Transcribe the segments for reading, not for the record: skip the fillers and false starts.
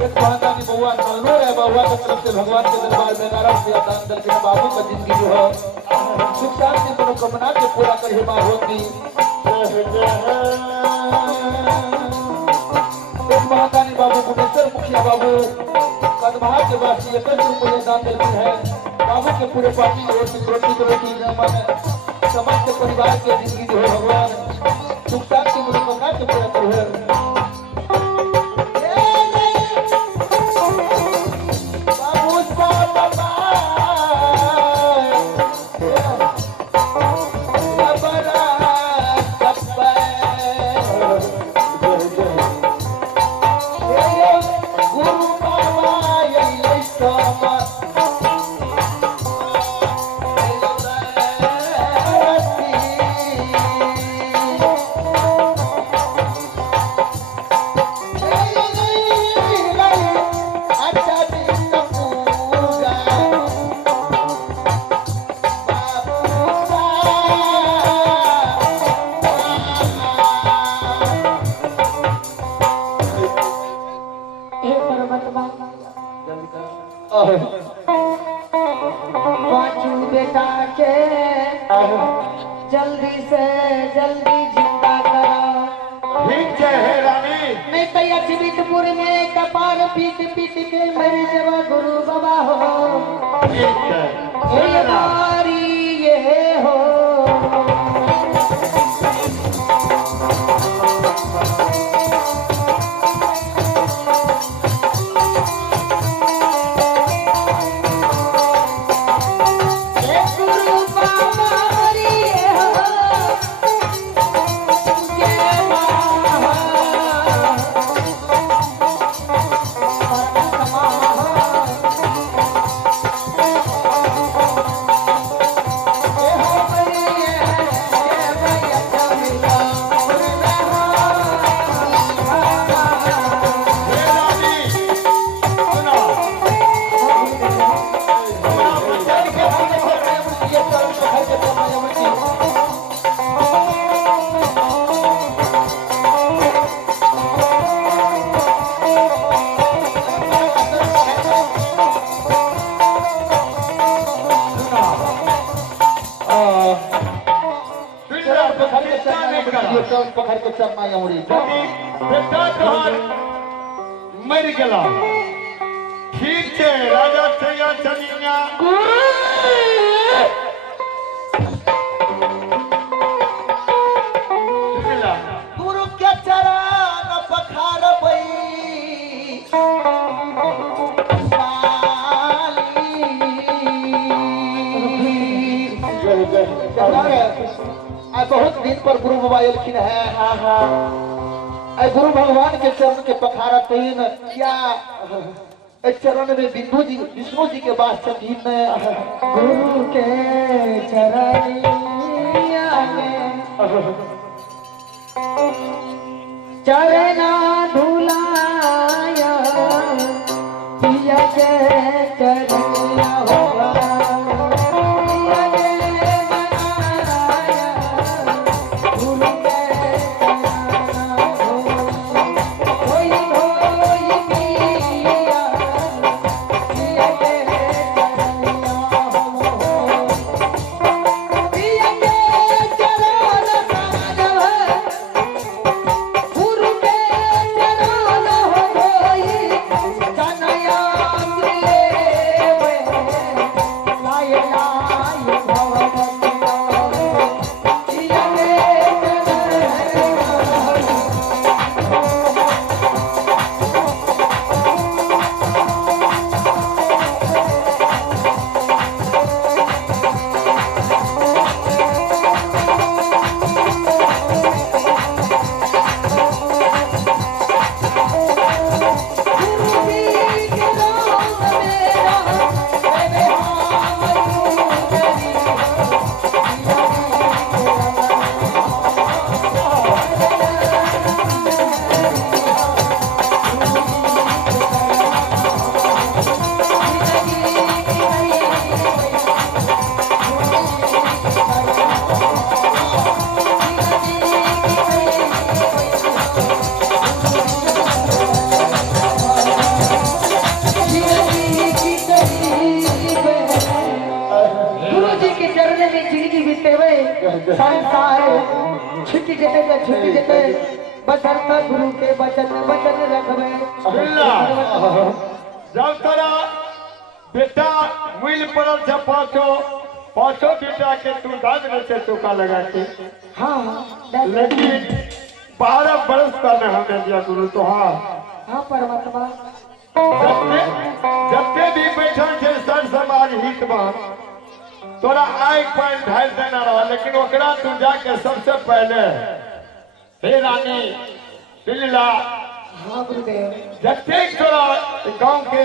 एक खानदानी बउआ नलनूर है, बउआ की तरफ से भगवान के दरबार में नारायण से दान दल के बाबू का जिंदगी जो है सुख शांति मनोकामना के पूरा करे मां होती। एक महादानी बाबू भुवनेश्वर मुखिया बाबू कदमहा के वासी 21 रुपये दान दल है। बाबू के पूरे पार्टी की ओर से रोटी समस्त परिवार के जिंदगी जो है भगवान सुख शांति मनोकामना के पूरा करे। पांचू बेटा के जल्दी से जल्दी जिंदा करा। ठीक है रानी, नहीं तो अचबितपुर में कपार पीट पीट के मेरी जवा गुरु बाबा हो। ठीक है ये बारी ये हो पकड़ के सब माया उड़ी बेटा तोहर मर गेला। ठीक है राजा सैया चलिया गुरु के चरण पखार बहुत दिन पर गुरु बाबा एलखिन है। गुरु भगवान के चरण के पखारा तीन क्या चरण में बिंदु जी विष्णु जी के बाद छठीन गुरु के चरण चरना धुलाया पिया के चरनिया होगा। संसार छुट जते तो छुट जते बसंत गुरु के वचन वचन रखबे जब तोरा बेटा मिल पड़ल छे पांचों बेटा के तू दाद देते टोका लगा के हाँ लेकिन 12 बरस पहले हमने दिया गुरु तो हाँ परमात्मा जबके भी बैठल छे सर समाज हित में तोरा आग पर ढाल देना रहा लेकिन ओकरा तू जाके सबसे पहले हे रानी सुनला हाँ गुरुदेव जतेक तोरा गांव के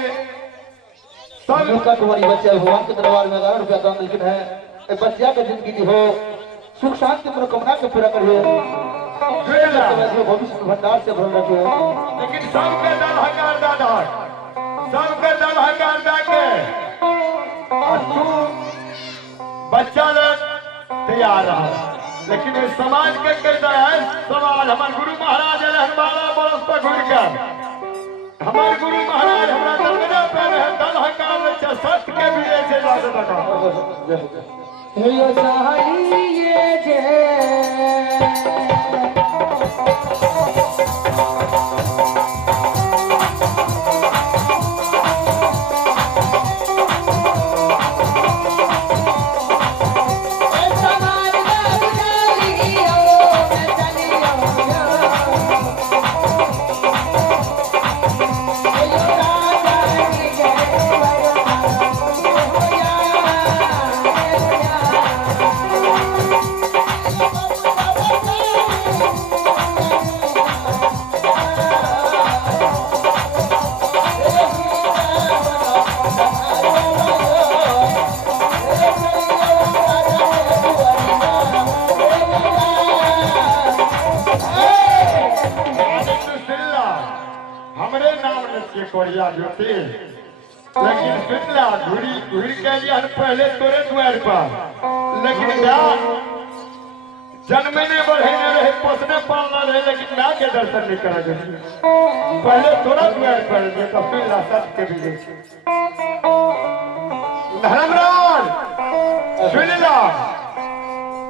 सब का तुम्हारी बच्चा भगवान के दरबार में 11 रुपया दान लेकिन है एक बच्चा के जिंदगी दी हो सुख शांति मनोकामना के पूरा करिए भविष्य में भंडार से भर रखे लेकिन सबके दल हजार दादा सबके दल हजार दा के और तू बच्चा तैयार रहा लेकिन इस समाज के कहता है समाज हमारे गुरु महाराज रहन 12 बरस पर घुर कर हमारे गुरु महाराज हमारा दलगना पे रहे दल हजार में सत्य के भी ऐसे जाते लगा यो चाहिए जे कोरिया ज्योति लेकिन सुनला घुरी घुरी के लिए पहले तोरे द्वार पर लेकिन जन्मने बढ़ेने रहे पोसने पालना रहे लेकिन माँ के दर्शन नहीं करा पहले तोरा द्वार पर तो सुनला सत्य के भी धर्मराज सुनला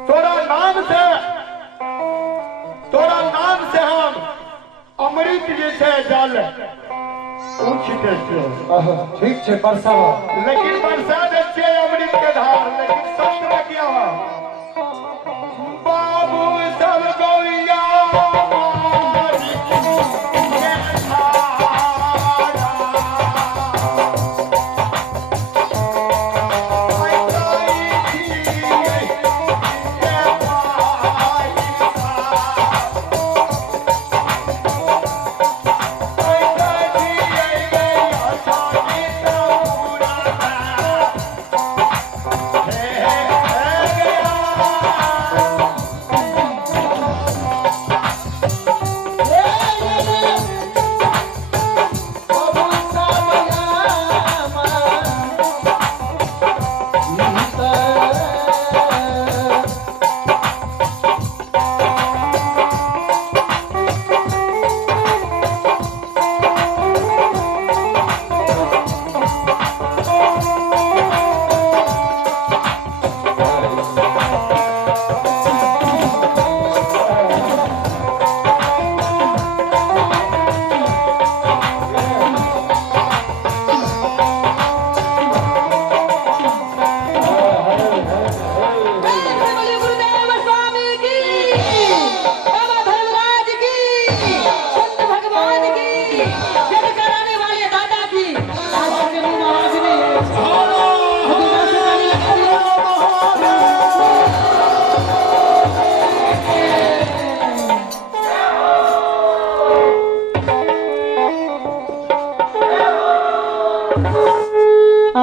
तोरा नाम से हम अमृत जैसे जल ठीक है बरसावा लेकिन बरसा देते अमृत के धार लेकिन सत्य में क्या हुआ बाबू सब गौरिया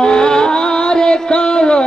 आरे कहो